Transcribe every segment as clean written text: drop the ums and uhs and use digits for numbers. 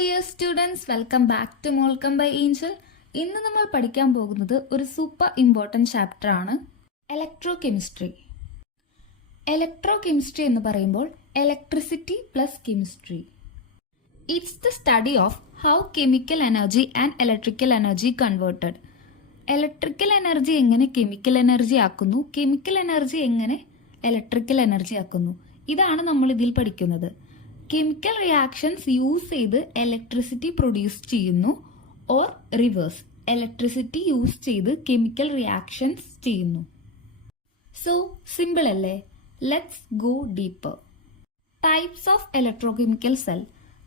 Dear students, welcome back to മോൾക്കം by Angel. ഇന്ന് നമ്മൾ പഠിക്കാൻ പോകുന്നത് ഒരു സൂപ്പർ ഇമ്പോർട്ടൻറ്റ് ചാപ്റ്റർ ആണ്, ഇലക്ട്രോ കെമിസ്ട്രി. ഇലക്ട്രോ കെമിസ്ട്രി എന്ന് പറയുമ്പോൾ electricity plus chemistry. It's the study of how chemical energy and electrical energy converted. Electrical energy എങ്ങനെ കെമിക്കൽ എനർജി ആക്കുന്നു, കെമിക്കൽ എനർജി എങ്ങനെ ഇലക്ട്രിക്കൽ എനർജി ആക്കുന്നു, ഇതാണ് നമ്മൾ ഇതിൽ പഠിക്കുന്നത്. കെമിക്കൽ റിയാക്ഷൻസ് യൂസ് ചെയ്ത് ഇലക്ട്രിസിറ്റി പ്രൊഡ്യൂസ് ചെയ്യുന്നു, ഓർ റിവേഴ്സ്, ഇലക്ട്രിസിറ്റി യൂസ് ചെയ്ത് കെമിക്കൽ റിയാക്ഷൻസ് ചെയ്യുന്നു. സോ സിമ്പിൾ അല്ലേ? Let's go deeper. Types of electrochemical cell.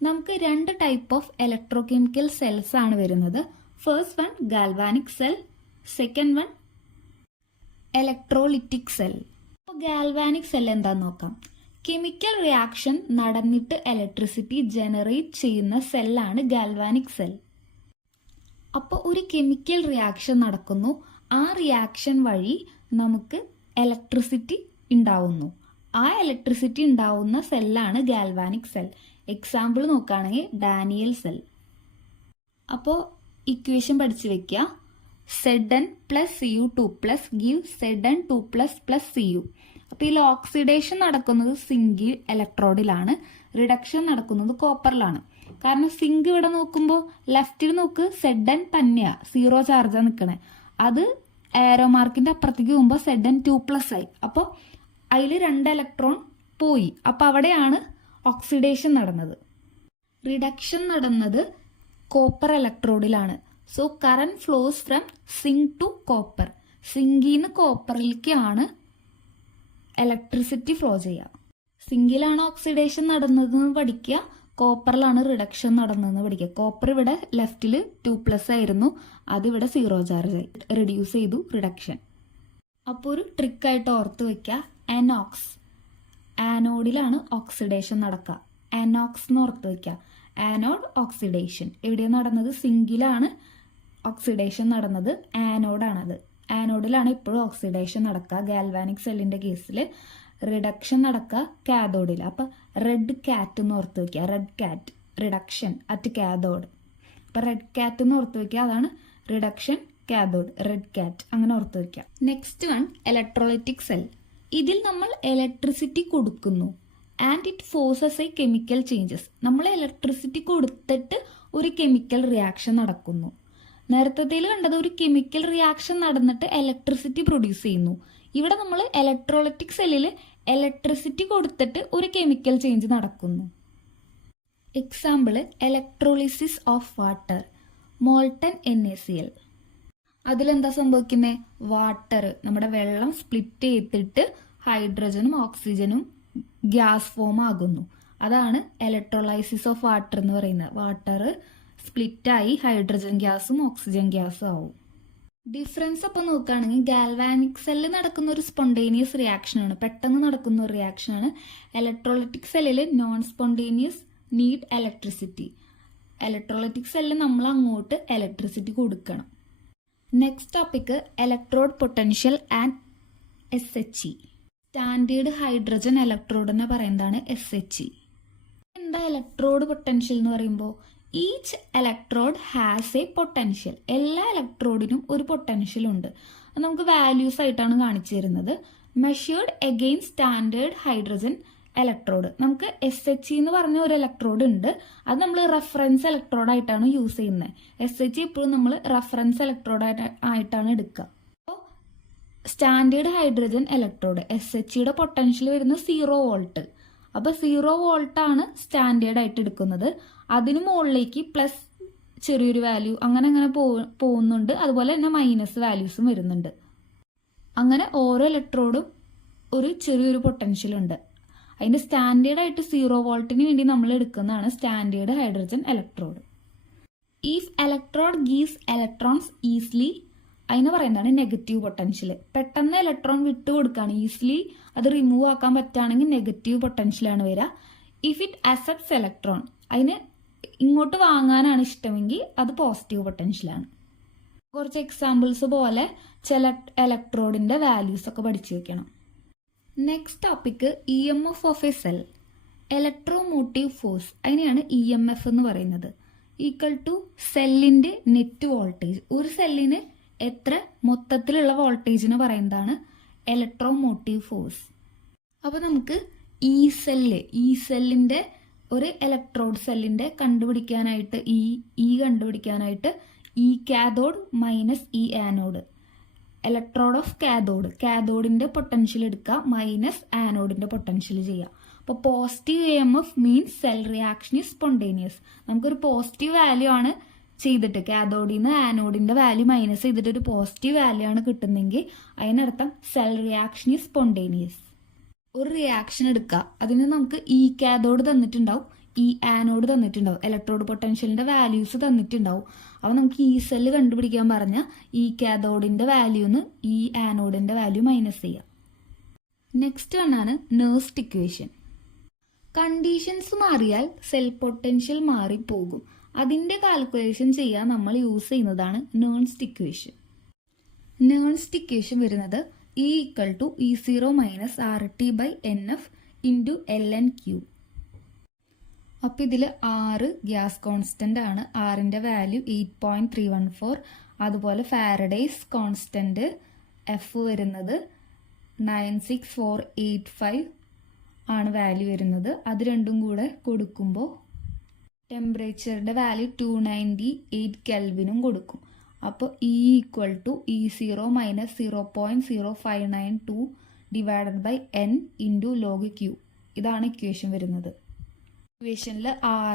നമുക്ക് രണ്ട് ടൈപ്പ് ഓഫ് ഇലക്ട്രോകെമിക്കൽ സെൽസ് ആണ് വരുന്നത്. First one galvanic cell, second one electrolytic cell. അപ്പോൾ ഗാൽവാനിക് സെൽ എന്താന്ന് നോക്കാം. കെമിക്കൽ റിയാക്ഷൻ നടന്നിട്ട് ഇലക്ട്രിസിറ്റി ജനറേറ്റ് ചെയ്യുന്ന സെല്ലാണ് ഗാൽവാനിക് സെൽ. അപ്പോൾ ഒരു കെമിക്കൽ റിയാക്ഷൻ നടക്കുന്നു, ആ റിയാക്ഷൻ വഴി നമുക്ക് ഇലക്ട്രിസിറ്റി ഉണ്ടാവുന്നു. ആ ഇലക്ട്രിസിറ്റി ഉണ്ടാവുന്ന സെല്ലാണ് ഗാൽവാനിക് സെൽ. എക്സാമ്പിൾ നോക്കുകയാണെങ്കിൽ ഡാനിയൽ സെൽ. അപ്പോൾ ഇക്വേഷൻ പഠിച്ചു വെക്കുക. Zn plus Cu2 plus gives Zn2 plus Cu. അപ്പോൾ ഇതിൽ ഓക്സിഡേഷൻ നടക്കുന്നത് സിങ്ക് ഇലക്ട്രോഡിലാണ്, റിഡക്ഷൻ നടക്കുന്നത് കോപ്പറിലാണ്. കാരണം സിങ്ക് ഇവിടെ നോക്കുമ്പോൾ ലെഫ്റ്റിൽ നോക്ക്, Zn തന്നെയാ, 0 ചാർജാണ് നിൽക്കണേ. അത് ആരോ മാർക്കിന്റെ അപ്പുറത്തേക്ക് പോകുമ്പോൾ Zn2+ ആയി. അപ്പോൾ അതിൽ 2 ഇലക്ട്രോൺ പോയി. അപ്പോൾ അവിടെയാണ് ഓക്സിഡേഷൻ നടന്നത്. റിഡക്ഷൻ നടന്നത് കോപ്പർ ഇലക്ട്രോഡിലാണ്. So current flows from zinc to copper. സിങ്കിന്ന് കോപ്പറിലേക്കാണ് ഇലക്ട്രിസിറ്റി ഫ്ലോ ചെയ്യുക. സിങ്കിലാണ് ഓക്സിഡേഷൻ നടന്നതെന്ന് പഠിക്കുക, കോപ്പറിലാണ് റിഡക്ഷൻ നടന്നതെന്ന് പഠിക്കുക. കോപ്പർ ഇവിടെ ലെഫ്റ്റിൽ 2+ ആയിരുന്നു, അതിവിടെ 0 ചാർജ് ആയി, റെഡ്യൂസ് ചെയ്തു റിഡക്ഷൻ. അപ്പോൾ ഒരു ട്രിക്കായിട്ട് ഓർത്ത് വെക്കുക, അനോക്സ്. ആനോഡിലാണ് ഓക്സിഡേഷൻ നടക്കുക, അനോക്സ് എന്ന് ഓർത്ത് വെക്കുക. ആനോഡ് ഓക്സിഡേഷൻ എവിടെയാണ് നടന്നത്? സിങ്കിലാണ് ഓക്സിഡേഷൻ നടന്നത്, ആനോഡാണത്. ആനോഡിലാണ് ഇപ്പോഴും ഓക്സിഡേഷൻ നടക്കുക. ഗാൽവാനിക് സെല്ലിന്റെ കേസിൽ റിഡക്ഷൻ നടക്കുക കാഥോഡിൽ. അപ്പം റെഡ് കാറ്റ് എന്ന് ഓർത്ത് വയ്ക്കുക. റെഡ് കാറ്റ് റിഡക്ഷൻ അറ്റ് കാഥോഡ്. അപ്പം റെഡ് കാറ്റ് എന്ന് ഓർത്ത് വയ്ക്കുക, അതാണ് റിഡക്ഷൻ കാഥോഡ്, റെഡ് കാറ്റ്, അങ്ങനെ ഓർത്ത് വയ്ക്കുക. Next one electrolytic cell. ഇതിൽ നമ്മൾ ഇലക്ട്രിസിറ്റി കൊടുക്കുന്നു and it forces A chemical changes. നമ്മൾ ഇലക്ട്രിസിറ്റി കൊടുത്തിട്ട് ഒരു കെമിക്കൽ റിയാക്ഷൻ നടക്കുന്നു. നേരത്തേതിൽ കണ്ടത് ഒരു കെമിക്കൽ റിയാക്ഷൻ നടന്നിട്ട് ഇലക്ട്രിസിറ്റി പ്രൊഡ്യൂസ് ചെയ്യുന്നു. ഇവിടെ നമ്മൾ ഇലക്ട്രോലൈറ്റിക് സെല്ലിൽ ഇലക്ട്രിസിറ്റി കൊടുത്തിട്ട് ഒരു കെമിക്കൽ ചേഞ്ച് നടക്കുന്നു. Example electrolysis of water, molten NaCl. അതിലെന്താ സംഭവിക്കുന്നത്? വാട്ടർ, നമ്മുടെ വെള്ളം സ്പ്ലിറ്റ് ചെയ്തിട്ട് ഹൈഡ്രജനും ഓക്സിജനും ഗ്യാസ് ഫോം ആകുന്നു. അതാണ് ഇലക്ട്രോലൈസിസ് ഓഫ് വാട്ടർ എന്ന് പറയുന്നത്. വാട്ടർ സ്പ്ലിറ്റായി ഹൈഡ്രജൻ ഗ്യാസും ഓക്സിജൻ ഗ്യാസും ആവും. ഡിഫറൻസ് അപ്പോൾ നോക്കുകയാണെങ്കിൽ ഗാൽവാനിക് സെല്ലിൽ നടക്കുന്ന ഒരു സ്പോണ്ടേനിയസ് റിയാക്ഷനാണ്, പെട്ടെന്ന് നടക്കുന്ന ഒരു റിയാക്ഷനാണ്. ഇലക്ട്രോലൈറ്റിക് സെല്ലിൽ non spontaneous, need electricity. Electrolytic സെല്ലിൽ നമ്മൾ അങ്ങോട്ട് ഇലക്ട്രിസിറ്റി കൊടുക്കണം. Next topic electrode potential and SHE. Standard hydrogen ഇലക്ട്രോഡിനെ പറയുന്നതാണ് SHE. എന്താ ഇലക്ട്രോഡ് പൊട്ടൻഷ്യൽ എന്ന് പറയുമ്പോൾ? Each electrode has a potential. എല്ലാ ഇലക്ട്രോഡിനും ഒരു പൊട്ടൻഷ്യൽ ഉണ്ട്. അത് നമുക്ക് വാല്യൂസ് ആയിട്ടാണ് കാണിച്ചു തരുന്നത്. Measured against standard hydrogen electrode. നമുക്ക് SHE എന്ന് പറഞ്ഞ ഒരു ഇലക്ട്രോഡ് ഉണ്ട്, അത് നമ്മൾ റെഫറൻസ് ഇലക്ട്രോഡായിട്ടാണ് യൂസ് ചെയ്യുന്നത്. SHE എപ്പോഴും നമ്മൾ റെഫറൻസ് ഇലക്ട്രോഡായിട്ടാണ് എടുക്കുക. അപ്പോൾ സ്റ്റാൻഡേർഡ് ഹൈഡ്രജൻ ഇലക്ട്രോഡ് SHEയുടെ പൊട്ടൻഷ്യൽ വരുന്നത് 0 വോൾട്ട്. അപ്പോൾ 0 വോൾട്ടാണ് സ്റ്റാൻഡേർഡ് ആയിട്ട് എടുക്കുന്നത്. അതിന് മുകളിലേക്ക് പ്ലസ് ചെറിയൊരു വാല്യൂ അങ്ങനെ അങ്ങനെ പോകുന്നുണ്ട്. അതുപോലെ തന്നെ മൈനസ് വാല്യൂസും വരുന്നുണ്ട്. അങ്ങനെ ഓരോ ഇലക്ട്രോഡും ഒരു ചെറിയൊരു പൊട്ടൻഷ്യൽ ഉണ്ട്. അതിൻ്റെ സ്റ്റാൻഡേർഡ് ആയിട്ട് 0 വോൾട്ടിന് വേണ്ടി നമ്മൾ എടുക്കുന്നതാണ് standard hydrogen electrode. If electrode gives electrons easily, അതിന് പറയുന്നതാണ് നെഗറ്റീവ് പൊട്ടൻഷ്യൽ. പെട്ടെന്ന് ഇലക്ട്രോൺ വിട്ടു കൊടുക്കുകയാണ്, ഈസിലി അത് റിമൂവ് ആക്കാൻ പറ്റുകയാണെങ്കിൽ നെഗറ്റീവ് പൊട്ടൻഷ്യലാണ് വരിക. ഇഫ് ഇറ്റ് അക്സെപ്റ്റ്സ് ഇലക്ട്രോൺ, അതിന് ഇങ്ങോട്ട് വാങ്ങാനാണ് ഇഷ്ടമെങ്കിൽ അത് പോസിറ്റീവ് പൊട്ടൻഷ്യലാണ്. കുറച്ച് എക്സാമ്പിൾസ് പോലെ ചില ഇലക്ട്രോഡിന്റെ വാല്യൂസ് ഒക്കെ പഠിച്ചു വെക്കണം. Next topic EMF of A cell, electromotive force. അതിനെയാണ് EMF എന്ന് പറയുന്നത്. ഈക്വൽ ടു സെല്ലിന്റെ നെറ്റ് വോൾട്ടേജ്. ഒരു സെല്ലിന് എത്ര മൊത്തത്തിലുള്ള വോൾട്ടേജിന് പറയുന്നതാണ് ഇലക്ട്രോമോട്ടീവ് ഫോഴ്സ്. അപ്പോൾ നമുക്ക് ഈ സെല്ലിന്റെ ഒരു ഇലക്ട്രോഡ് സെല്ലിന്റെ കണ്ടുപിടിക്കാനായിട്ട് കണ്ടുപിടിക്കാനായിട്ട് ഈ കാഥോഡ് മൈനസ് ഈ ആനോഡ്, ഇലക്ട്രോഡ് ഓഫ് കാഥോഡിന്റെ പൊട്ടൻഷ്യൽ എടുക്കുക മൈനസ് ആനോഡിന്റെ പൊട്ടൻഷ്യൽ ചെയ്യുക. അപ്പോൾ positive EMF means cell reaction is spontaneous. നമുക്കൊരു പോസിറ്റീവ് വാല്യൂ ആണ് ചെയ്തിട്ട് കാഥോഡിൽ നിന്ന് ആനോഡിന്റെ വാല്യൂ മൈനസ് ചെയ്തിട്ട് ഒരു പോസിറ്റീവ് വാല്യൂ ആണ് കിട്ടുന്നെങ്കിൽ അതിനർത്ഥം സെൽ റിയാക്ഷൻ ഈസ് സ്പോണ്ടേനിയസ്. ഒരു റിയാക്ഷൻ എടുക്കുക, അതിന് നമുക്ക് ഈ കാഥോഡ് തന്നിട്ടുണ്ടാവും, ഈ ആനോഡ് തന്നിട്ടുണ്ടാവും, ഇലക്ട്രോഡ് പൊട്ടൻഷ്യലിന്റെ വാല്യൂസ് തന്നിട്ടുണ്ടാവും. അപ്പോൾ നമുക്ക് ഈ സെല്ല് കണ്ടുപിടിക്കാൻ പറഞ്ഞാൽ ഈ കാഥോഡിന്റെ വാല്യൂന്ന് ഈ ആനോഡിന്റെ വാല്യൂ മൈനസ് ചെയ്യാം. നെക്സ്റ്റ് വണ്ണാണ് നേഴ്സ്റ്റ് ഇക്വേഷൻ. കണ്ടീഷൻസ് മാറിയാൽ സെൽ പൊട്ടൻഷ്യൽ മാറിപ്പോകും. അതിന്റെ കാൽക്കുലേഷൻ ചെയ്യാൻ നമ്മൾ യൂസ് ചെയ്യുന്നതാണ് നേഴ്സ്റ്റ് ഇക്വേഷൻ. നേഴ്സ്റ്റ് ഇക്വേഷൻ വരുന്നത് E equal to E0 minus RT/NF into LN/Q. അപ്പോൾ ഇതിൽ R ഗ്യാസ് കോൺസ്റ്റന്റ് ആണ്, ആറിന്റെ വാല്യൂ 8.314. അതുപോലെ ഫാരഡേസ് കോൺസ്റ്റന്റ് F വരുന്നത് 96485 ആണ് വാല്യൂ വരുന്നത്. അത് രണ്ടും കൂടെ കൊടുക്കുമ്പോൾ ടെമ്പറേച്ചറിന്റെ വാല്യൂ 298 കെൽവിനും കൊടുക്കും. അപ്പോൾ E equal to E0 minus 0.0592 divided by N into log Q. ഇതാണ് ഇക്വേഷൻ വരുന്നത്. ഇക്വേഷനിൽ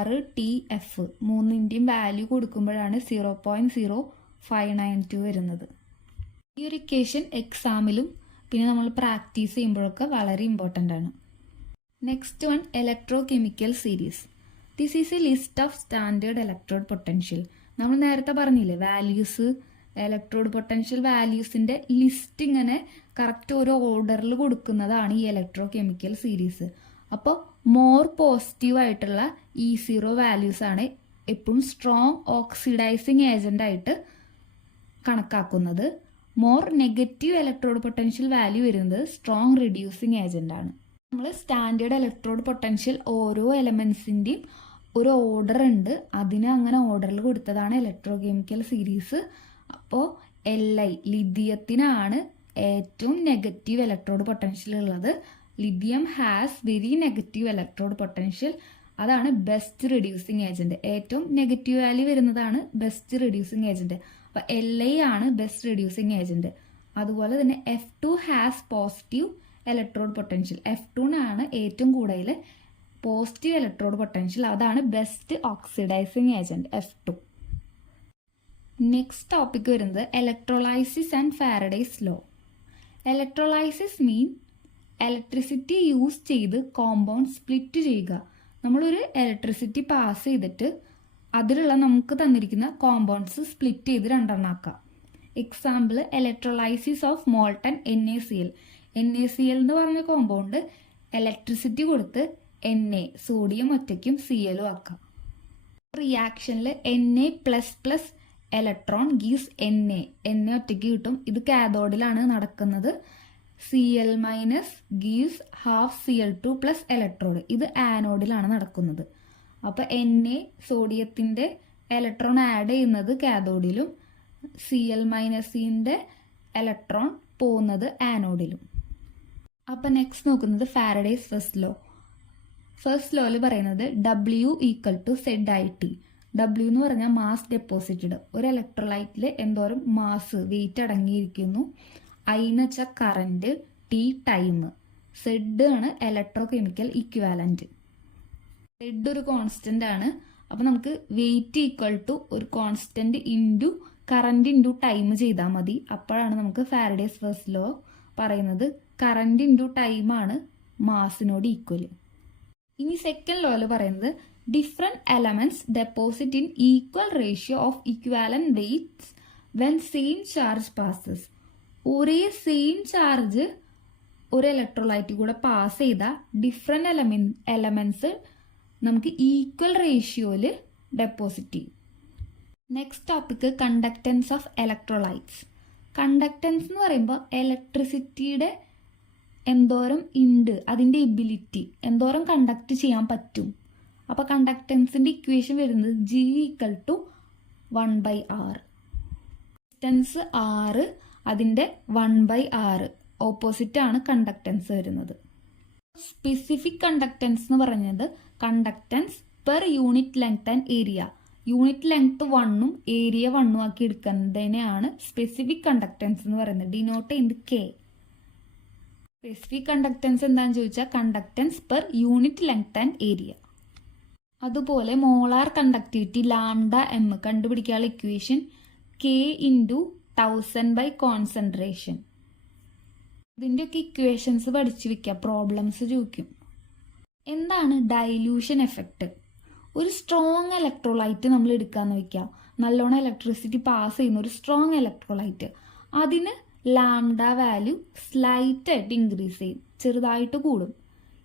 RTF മൂന്നിൻ്റെയും വാല്യൂ കൊടുക്കുമ്പോഴാണ് 0.0592 വരുന്നത്. ഈ ഒരു ഇക്വേഷൻ എക്സാമിലും പിന്നെ നമ്മൾ പ്രാക്ടീസ് ചെയ്യുമ്പോഴൊക്കെ വളരെ ഇമ്പോർട്ടൻ്റ് ആണ്. Next one electrochemical series. This is A list of standard electrode potential. നമ്മൾ നേരത്തെ പറഞ്ഞില്ലേ വാല്യൂസ്, ഇലക്ട്രോഡ് പൊട്ടൻഷ്യൽ വാല്യൂസിന്റെ ലിസ്റ്റ് ഇങ്ങനെ കറക്റ്റ് ഒരു ഓർഡറിൽ കൊടുക്കുന്നതാണ് ഈ ഇലക്ട്രോകെമിക്കൽ സീരീസ്. അപ്പോൾ മോർ പോസിറ്റീവ് ആയിട്ടുള്ള E0 വാല്യൂസ് ആണ് എപ്പോഴും സ്ട്രോങ് ഓക്സിഡൈസിങ് ഏജന്റ് ആയിട്ട് കണക്കാക്കുന്നത്. More negative electrode potential value വരുന്നത് സ്ട്രോങ് റിഡ്യൂസിങ് ഏജന്റ് ആണ്. നമ്മൾ സ്റ്റാൻഡേർഡ് ഇലക്ട്രോഡ് പൊട്ടൻഷ്യൽ ഓരോ എലമെന്റ്സിന്റെയും ഒരു ഓർഡർ ഉണ്ട്, അതിന് അങ്ങനെ ഓർഡറിൽ കൊടുത്തതാണ് ഇലക്ട്രോകെമിക്കൽ സീരീസ്. അപ്പോൾ Li ലിഥിയത്തിനാണ് ഏറ്റവും നെഗറ്റീവ് ഇലക്ട്രോഡ് പൊട്ടൻഷ്യൽ ഉള്ളത്. Lithium has very negative electrode potential. അതാണ് ബെസ്റ്റ് റിഡ്യൂസിങ് ഏജന്റ്. ഏറ്റവും നെഗറ്റീവ് വാല്യൂ വരുന്നതാണ് ബെസ്റ്റ് റിഡ്യൂസിങ് ഏജന്റ്. അപ്പോൾ Li ആണ് ബെസ്റ്റ് റിഡ്യൂസിങ് ഏജന്റ്. അതുപോലെ തന്നെ F2 has positive electrode potential. F2 ആണ് ഏറ്റവും കൂടുതൽ പോസിറ്റീവ് ഇലക്ട്രോഡ് പൊട്ടൻഷ്യൽ. അതാണ് best oxidising agent F2. Next topic വരുന്നത് electrolysis and Faraday's law. Electrolysis mean electricity use ചെയ്ത് കോമ്പൗണ്ട് സ്പ്ലിറ്റ് ചെയ്യുക. നമ്മളൊരു ഇലക്ട്രിസിറ്റി പാസ് ചെയ്തിട്ട് അതിലുള്ള നമുക്ക് തന്നിരിക്കുന്ന കോമ്പൗണ്ട്സ് സ്പ്ലിറ്റ് ചെയ്ത് രണ്ടെണ്ണാക്കാം. Example electrolysis of molten NaCl. NaCl എന്ന് പറഞ്ഞ കോമ്പൗണ്ട് ഇലക്ട്രിസിറ്റി കൊടുത്ത് Na സോഡിയം ഒറ്റയ്ക്കും Cl ആക്കാം. റിയാക്ഷനിൽ Na++ ഇലക്ട്രോൺ ഗീവ്സ് Na ഒറ്റയ്ക്ക് കിട്ടും. ഇത് കാഥോഡിലാണ് നടക്കുന്നത്. Cl- gives half Cl2+ electrode. ഇത് ആനോഡിലാണ് നടക്കുന്നത്. അപ്പോൾ Na സോഡിയത്തിന്റെ ഇലക്ട്രോൺ ആഡ് ചെയ്യുന്നത് കാഥോഡിലും Cl-ന്റെ ഇലക്ട്രോൺ പോകുന്നത് ആനോഡിലും. അപ്പം നെക്സ്റ്റ് നോക്കുന്നത് ഫാരഡേസ് ഫസ്റ്റ് ലോ. ഫസ്റ്റ് ലോയിൽ പറയുന്നത് W equal to ZIT. W എന്ന് പറഞ്ഞാൽ മാസ് ഡെപ്പോസിറ്റഡ്. ഒരു ഇലക്ട്രോലൈറ്റിൽ എന്തോരം മാസ് വെയിറ്റ് അടങ്ങിയിരിക്കുന്നു. I എന്ന് വെച്ചാൽ കറന്റ്, T ടൈം, Z ആണ് ഇലക്ട്രോകെമിക്കൽ ഇക്വാലന്റ്. Z ഒരു കോൺസ്റ്റന്റ് ആണ്. അപ്പം നമുക്ക് വെയിറ്റ് ഈക്വൽ ടു ഒരു constant into current into time ചെയ്താൽ മതി. അപ്പോഴാണ് നമുക്ക് ഫാരഡേസ് ഫസ്റ്റ് ലോ പറയുന്നത് കറന്റ് ഇൻറ്റു ടൈമാണ് മാസിനോട് ഈക്വൽ. ഇനി സെക്കൻഡ് ലോയിൽ പറയുന്നത് different elements deposit in equal ratio of equivalent weights when same charge passes. ഒരേ സെയിം ചാർജ് ഒരു ഇലക്ട്രോലൈറ്റ് കൂടെ പാസ് ചെയ്ത ഡിഫറെന്റ് എലമെന്റ്സ് നമുക്ക് ഈക്വൽ റേഷ്യോയിൽ ഡെപ്പോസിറ്റ് ചെയ്യും. Next topic conductance of electrolytes. Conductance എന്ന് പറയുമ്പോൾ ഇലക്ട്രിസിറ്റിയുടെ എന്തോരം ഉണ്ട്, അതിൻ്റെ എബിലിറ്റി എന്തോരം കണ്ടക്ട് ചെയ്യാൻ പറ്റും അപ്പോൾ കണ്ടക്റ്റൻസിൻ്റെ ഇക്വേഷൻ വരുന്നത് G = 1/R. ഡിസ്റ്റൻസ് R, അതിൻ്റെ 1/R ഓപ്പോസിറ്റ് ആണ് കണ്ടക്റ്റൻസ് വരുന്നത്. സ്പെസിഫിക് കണ്ടക്റ്റൻസ് എന്ന് പറയുന്നത് conductance per unit length and area. Unit length 1ഉം ഏരിയ 1ഉം ആക്കി എടുക്കുന്നതിനെയാണ് സ്പെസിഫിക് കണ്ടക്റ്റൻസ് എന്ന് പറയുന്നത്. ഡിനോട്ട് ചെയ്യുന്നത് K. സ്പെസിഫിക് കണ്ടക്റ്റൻസ് എന്താണെന്ന് ചോദിച്ചാൽ conductance per unit length and area. അതുപോലെ മോളാർ കണ്ടക്ടിവിറ്റി λm കണ്ടുപിടിക്കാനുള്ള ഇക്വേഷൻ K × 1000 / കോൺസെൻട്രേഷൻ. ഇതിൻ്റെയൊക്കെ ഇക്വേഷൻസ് പഠിച്ചു വെക്കുക, പ്രോബ്ലംസ് ചോദിക്കും. എന്താണ് ഡൈല്യൂഷൻ എഫക്റ്റ്? ഒരു സ്ട്രോങ് ഇലക്ട്രോലൈറ്റ് നമ്മൾ എടുക്കാന്ന് വെക്കുക, നല്ലോണം ഇലക്ട്രിസിറ്റി പാസ് ചെയ്യുന്ന ഒരു സ്ട്രോങ് ഇലക്ട്രോലൈറ്റ്, അതിന് ലാംഡ വാല്യൂ സ്ലൈറ്റ് ആയിട്ട് ഇൻക്രീസ് ചെയ്യും, ചെറുതായിട്ട് കൂടും.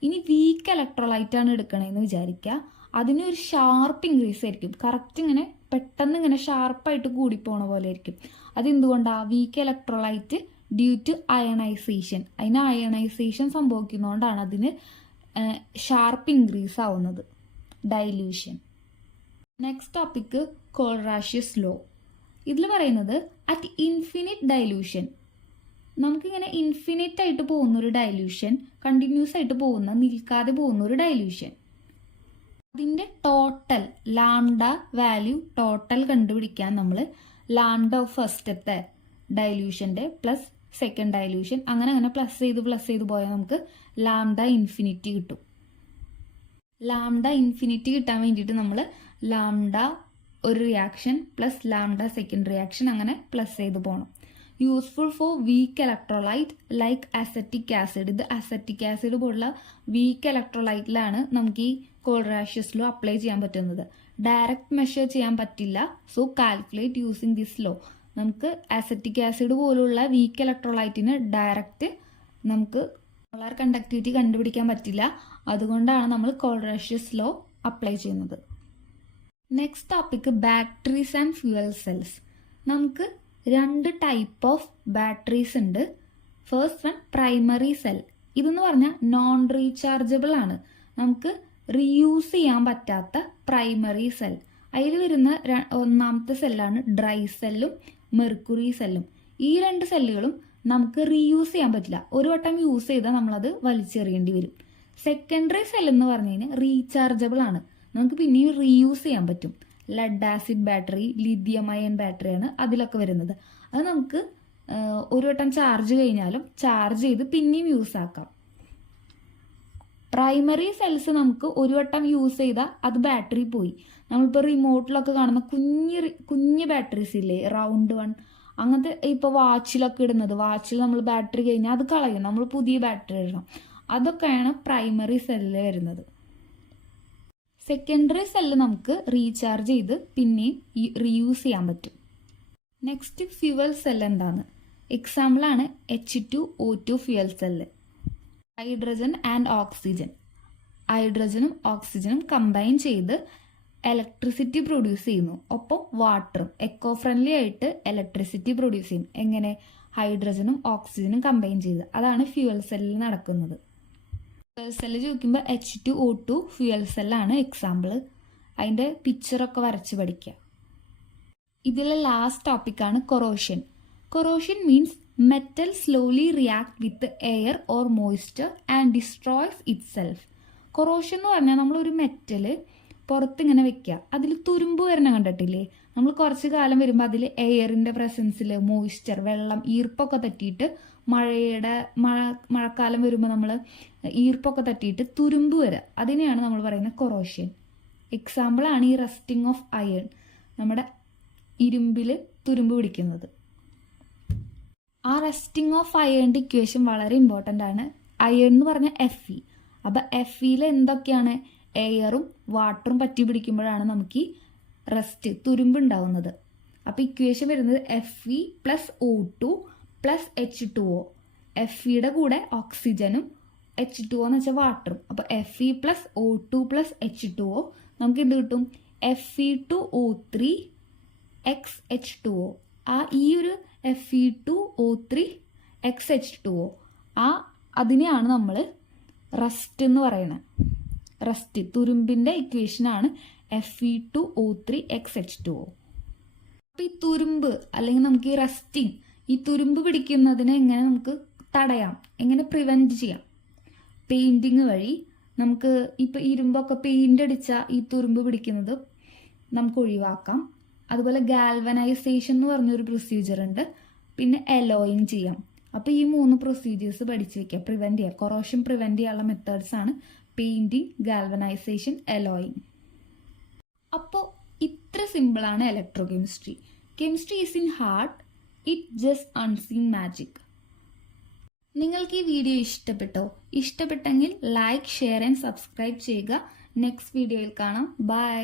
ഇനി വീക്ക് ഇലക്ട്രോലൈറ്റ് ആണ് എടുക്കണേന്ന് വിചാരിക്കുക, അതിന് ഒരു ഷാർപ്പ് ഇൻക്രീസ് ആയിരിക്കും, കറക്റ്റ് ഇങ്ങനെ പെട്ടെന്ന് ഇങ്ങനെ ഷാർപ്പായിട്ട് കൂടിപ്പോണ പോലെ ആയിരിക്കും. അതെന്തുകൊണ്ടാണ്? Weak electrolyte due to ionisation, അതിന് അയണൈസേഷൻ സംഭവിക്കുന്നതുകൊണ്ടാണ് അതിന് ഷാർപ്പ് ഇൻക്രീസ് ആവുന്നത്, dilution. Next topic Kohlrausch's law. ഇതിൽ പറയുന്നത് അറ്റ് ഇൻഫിനിറ്റ് ഡൈല്യൂഷൻ, നമുക്കിങ്ങനെ ഇൻഫിനിറ്റ് ആയിട്ട് പോകുന്ന ഒരു ഡൈല്യൂഷൻ, കണ്ടിന്യൂസ് ആയിട്ട് പോകുന്ന, നിൽക്കാതെ പോകുന്ന ഒരു ഡൈല്യൂഷൻ, അതിൻ്റെ ടോട്ടൽ ലാംഡ വാല്യൂ ടോട്ടൽ കണ്ടുപിടിക്കാൻ നമ്മൾ ലാംഡ ഓഫ് ഫസ്റ്റത്തെ ഡൈല്യൂഷൻ്റെ പ്ലസ് സെക്കൻഡ് ഡൈല്യൂഷൻ അങ്ങനെ പ്ലസ് ചെയ്ത് പോയാൽ നമുക്ക് ലാംഡ ഇൻഫിനിറ്റി കിട്ടും. ലാംഡ ഇൻഫിനിറ്റി കിട്ടാൻ വേണ്ടിയിട്ട് നമ്മൾ ലാംഡ ഒരു reaction plus lambda second reaction അങ്ങനെ പ്ലസ് ചെയ്ത് പോകണം. Useful for week electrolyte like acetic acid. ഇത് അസറ്റിക് ആസിഡ് പോലുള്ള വീക്ക് ഇലക്ട്രോലൈറ്റിലാണ് നമുക്ക് ഈ കോൾറാഷ്യസ് ലോ അപ്ലൈ ചെയ്യാൻ പറ്റുന്നത്. ഡയറക്റ്റ് മെഷർ ചെയ്യാൻ പറ്റില്ല, so calculate using this law. നമുക്ക് അസറ്റിക് ആസിഡ് പോലുള്ള വീക്ക് ഇലക്ട്രോലൈറ്റിന് ഡയറക്റ്റ് നമുക്ക് മോളാർ കണ്ടക്ടിവിറ്റി കണ്ടുപിടിക്കാൻ പറ്റില്ല, അതുകൊണ്ടാണ് നമ്മൾ കോൾറാഷ്യസ് ലോ അപ്ലൈ ചെയ്യുന്നത്. Next topic batteries and fuel cells. നമുക്ക് 2 ടൈപ്പ് ഓഫ് ബാറ്ററീസ് ഉണ്ട്. First one primary cell. ഇതെന്ന് പറഞ്ഞാൽ നോൺ റീചാർജബിൾ ആണ്, നമുക്ക് റീയൂസ് ചെയ്യാൻ പറ്റാത്ത പ്രൈമറി സെൽ. അതിൽ വരുന്ന ഒന്നാമത്തെ സെല്ലാണ് ഡ്രൈ സെല്ലും മെർക്കുറി സെല്ലും. ഈ 2 സെല്ലുകളും നമുക്ക് റീയൂസ് ചെയ്യാൻ പറ്റില്ല, ഒരു വട്ടം യൂസ് ചെയ്താൽ നമ്മളത് വലിച്ചെറിയേണ്ടി വരും. സെക്കൻഡറി സെൽ എന്ന് പറഞ്ഞു കഴിഞ്ഞാൽ റീചാർജബിൾ ആണ്, നമുക്ക് പിന്നെയും റീയൂസ് ചെയ്യാൻ പറ്റും. Lead acid battery, lithium ion ബാറ്ററിയാണ് അതിലൊക്കെ വരുന്നത്. അത് നമുക്ക് ഒരു വട്ടം ചാർജ് കഴിഞ്ഞാലും ചാർജ് ചെയ്ത് പിന്നെയും യൂസ് ആക്കാം. പ്രൈമറി സെൽസ് നമുക്ക് ഒരു വട്ടം യൂസ് ചെയ്താൽ അത് ബാറ്ററി പോയി. നമ്മളിപ്പോൾ റിമോട്ടിലൊക്കെ കാണുന്ന കുഞ്ഞ് ബാറ്ററീസ് ഇല്ലേ, റൗണ്ട് വൺ, അങ്ങനത്തെ ഇപ്പോൾ വാച്ചിലൊക്കെ ഇടുന്നത്, വാച്ചിൽ നമ്മൾ ബാറ്ററി കഴിഞ്ഞാൽ അത് കളയും, നമ്മൾ പുതിയ ബാറ്ററി ഇടണം. അതൊക്കെയാണ് പ്രൈമറി സെല്ലിൽ വരുന്നത്. സെക്കൻഡറി സെല്ല് നമുക്ക് റീചാർജ് ചെയ്ത് പിന്നെയും റീയൂസ് ചെയ്യാൻ പറ്റും. നെക്സ്റ്റ് ഫ്യൂവൽ സെൽ എന്താണ്? എക്സാമ്പിളാണ് H2O2 fuel cell. Hydrogen and oxygen, ഹൈഡ്രജനും ഓക്സിജനും കമ്പൈൻ ചെയ്ത് ഇലക്ട്രിസിറ്റി പ്രൊഡ്യൂസ് ചെയ്യുന്നു. ഒപ്പം വാട്ടറും എക്കോ ഫ്രണ്ട്ലി ആയിട്ട് ഇലക്ട്രിസിറ്റി പ്രൊഡ്യൂസ് ചെയ്യും. എങ്ങനെ? ഹൈഡ്രജനും ഓക്സിജനും കമ്പൈൻ ചെയ്ത്. അതാണ് ഫ്യൂവൽ സെല്ലിൽ നടക്കുന്നത്. ഫ്യൂവൽ സെല്ല് ചോദിക്കുമ്പോൾ H2O2 ഫ്യൂവൽ സെല്ലാണ് എക്സാമ്പിൾ. അതിൻ്റെ പിക്ചറൊക്കെ വരച്ച് പഠിക്കുക. ഇതിലെ ലാസ്റ്റ് ടോപ്പിക്കാണ് corrosion. Corrosion means metal slowly react with air or moisture and destroys it self. Corrosion എന്ന് പറഞ്ഞാൽ നമ്മളൊരു മെറ്റൽ പുറത്തിങ്ങനെ വെക്കുക, അതിൽ തുരുമ്പ് വരണ കണ്ടിട്ടില്ലേ? നമ്മൾ കുറച്ച് കാലം വരുമ്പോൾ അതിൽ എയറിൻ്റെ പ്രസൻസിൽ മോയ്സ്ചർ, വെള്ളം, ഈർപ്പൊക്കെ തട്ടിയിട്ട് മഴക്കാലം വരുമ്പോൾ നമ്മൾ ഈർപ്പൊക്കെ തട്ടിയിട്ട് തുരുമ്പ് വരിക, അതിനെയാണ് നമ്മൾ പറയുന്ന കൊറോഷൻ. എക്സാമ്പിളാണ് ഈ റസ്റ്റിംഗ് ഓഫ് അയൺ, നമ്മുടെ ഇരുമ്പിൽ തുരുമ്പ് പിടിക്കുന്നത്. ആ റസ്റ്റിംഗ് ഓഫ് അയണിൻ്റെ ഇക്വേഷൻ വളരെ ഇമ്പോർട്ടൻ്റ് ആണ്. അയൺ എന്ന് പറഞ്ഞാൽ Fe. അപ്പം Feയിൽ എന്തൊക്കെയാണ്? എയറും വാട്ടറും പറ്റി പിടിക്കുമ്പോഴാണ് നമുക്ക് ഈ റസ്റ്റ്, തുരുമ്പ് ഉണ്ടാവുന്നത്. അപ്പോൾ ഇക്വേഷൻ വരുന്നത് Fe + O2 + H2O. Feയുടെ കൂടെ ഓക്സിജനും H2O എന്ന് വെച്ചാൽ വാട്ടറും. അപ്പോൾ Fe + O2 + H2O നമുക്ക് എന്ത് കിട്ടും? Fe2O3 x H2O. ഈ ഒരു Fe2O3 x H2O അതിനെയാണ് നമ്മൾ റസ്റ്റ് എന്ന് പറയുന്നത്. റസ്റ്റ് തുരുമ്പിന്റെ ഇക്വേഷൻ ആണ് Fe2O3xH2O. അപ്പൊ ഈ തുരുമ്പ് അല്ലെങ്കിൽ നമുക്ക് ഈ റസ്റ്റിംഗ്, ഈ തുരുമ്പ് പിടിക്കുന്നതിനെ എങ്ങനെ നമുക്ക് തടയാം, എങ്ങനെ പ്രിവെന്റ് ചെയ്യാം? പെയിന്റിങ് വഴി നമുക്ക് ഇപ്പൊ ഇരുമ്പൊക്കെ പെയിന്റ് അടിച്ച ഈ തുരുമ്പ് പിടിക്കുന്നത് നമുക്ക് ഒഴിവാക്കാം. അതുപോലെ ഗാൽവനൈസേഷൻ എന്ന് പറഞ്ഞൊരു പ്രൊസീജിയർ ഉണ്ട്. പിന്നെ എലോയിങ് ചെയ്യാം. അപ്പൊ ഈ 3 പ്രൊസീജിയേഴ്സ് പഠിച്ചു വെക്കുക, പ്രിവെന്റ് ചെയ്യുക. കൊറോഷൻ പ്രിവെന്റ് ചെയ്യാനുള്ള മെത്തേഡ്സ് ആണ് പെയിന്റിങ്, ഗാൽവനൈസേഷൻ, എലോയിങ്. അപ്പോൾ ഇത്ര സിമ്പിളാണ് electro chemistry. Chemistry is in heart, it just unseen magic. നിങ്ങൾക്ക് ഈ വീഡിയോ ഇഷ്ടപ്പെട്ടോ? ഇഷ്ടപ്പെട്ടെങ്കിൽ ലൈക്ക്, ഷെയർ ആൻഡ് സബ്സ്ക്രൈബ് ചെയ്യുക. നെക്സ്റ്റ് വീഡിയോയിൽ കാണാം. ബൈ.